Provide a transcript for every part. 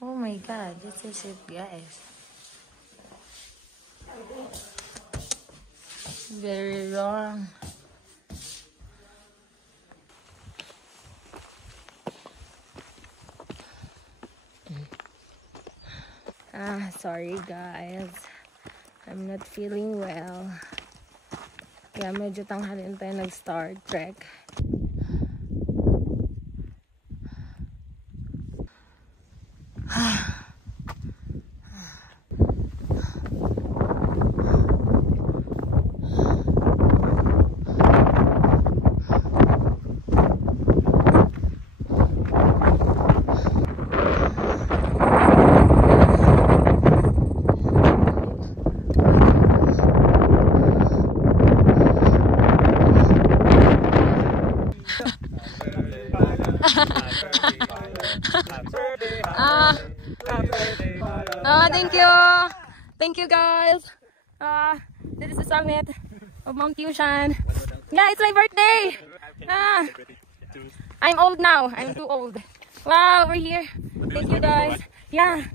Oh my god, this is it, guys. Very wrong. Sorry guys. I'm not feeling well. Kaya medyo tanghalin tayo nag-start trek. Thank you. Thank you guys. This is the summit of Mount Yushan. Yeah, it's my birthday. I'm old now. I'm too old. Wow, we're here. Thank you guys. Yeah,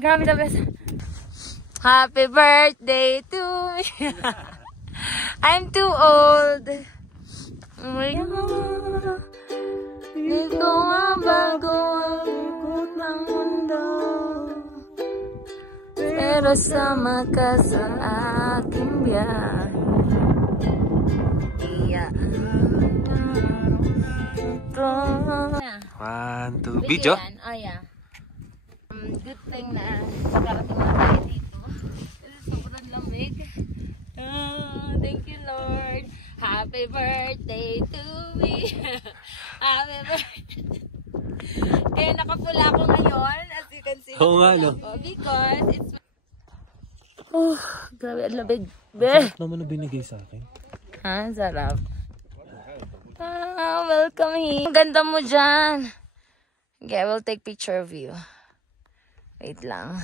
grabe the best. Happy birthday to me. I'm too old. Di ko mabago ang ikot ng mundo, pero sama ka sa aking biyahe. Yeah. 1, 2, video? Oh yeah. Good thing na nakarating na tayo dito. Sobrang lamig. Thank you Lord. Happy birthday to me. Happy birthday. Kaya nakapula ako ngayon, as you can see. Oo nga, no? Because it's... Oh, grabe, ang labig. Sarap naman na binigay sa akin. Ha? Sarap. Welcome here. Ang ganda mo dyan. Okay, I will take picture of you. Wait lang.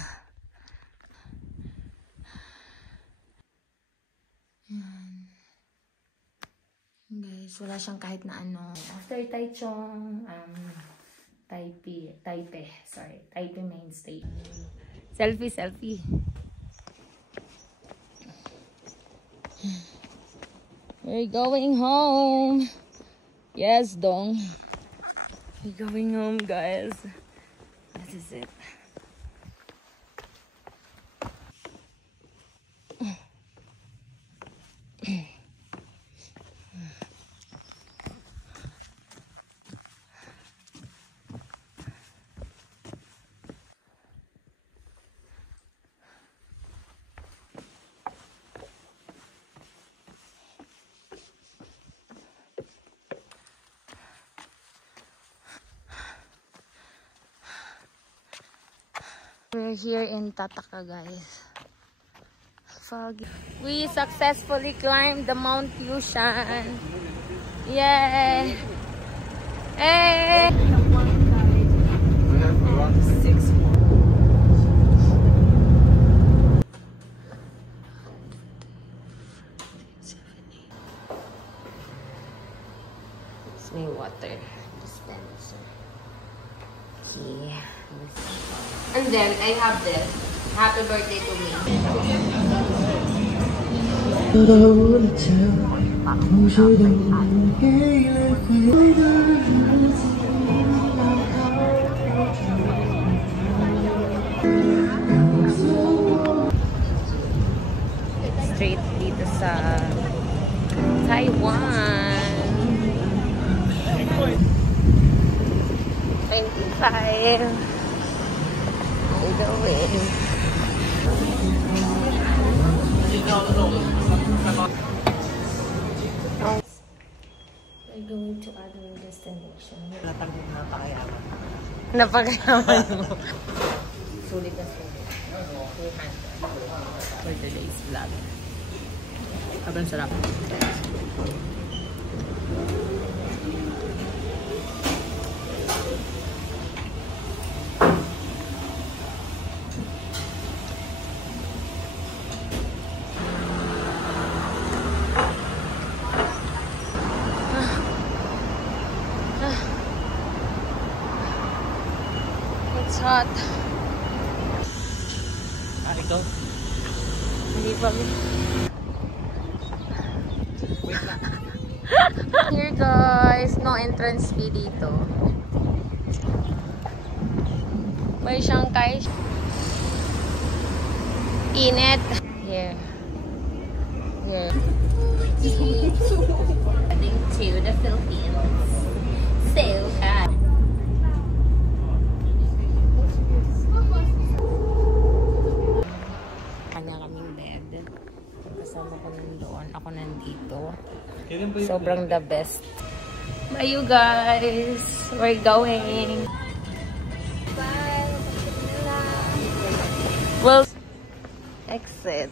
Guys, wala siyang kahit na ano. After Taichung, Taipei main state. Selfie. We're going home. Yes, Dong. We're going home, guys. This is it. We're here in Tataka, guys. Foggy. We successfully climbed the Mount Yushan. Yay! Hey! It's my water dispenser. Yeah. And then I have this. Happy birthday to me. Straight dito sa Taiwan. 25. Going. We're going to other destination. Napakayaman mo. Sulit na sulit. 200 for today's vlog. Sobrang sarap. It's hot. Ah, ikaw? Hindi pa. Wait lang. Here guys, no entrance fee dito. May Shanghai. Init. Here. Here. Heading to the Philippines. So bad. Kanya kaming bed. Kasama ko nandoon. Ako nandito. Sobrang the best. Bye you guys. We're going. Bye. Well, exit.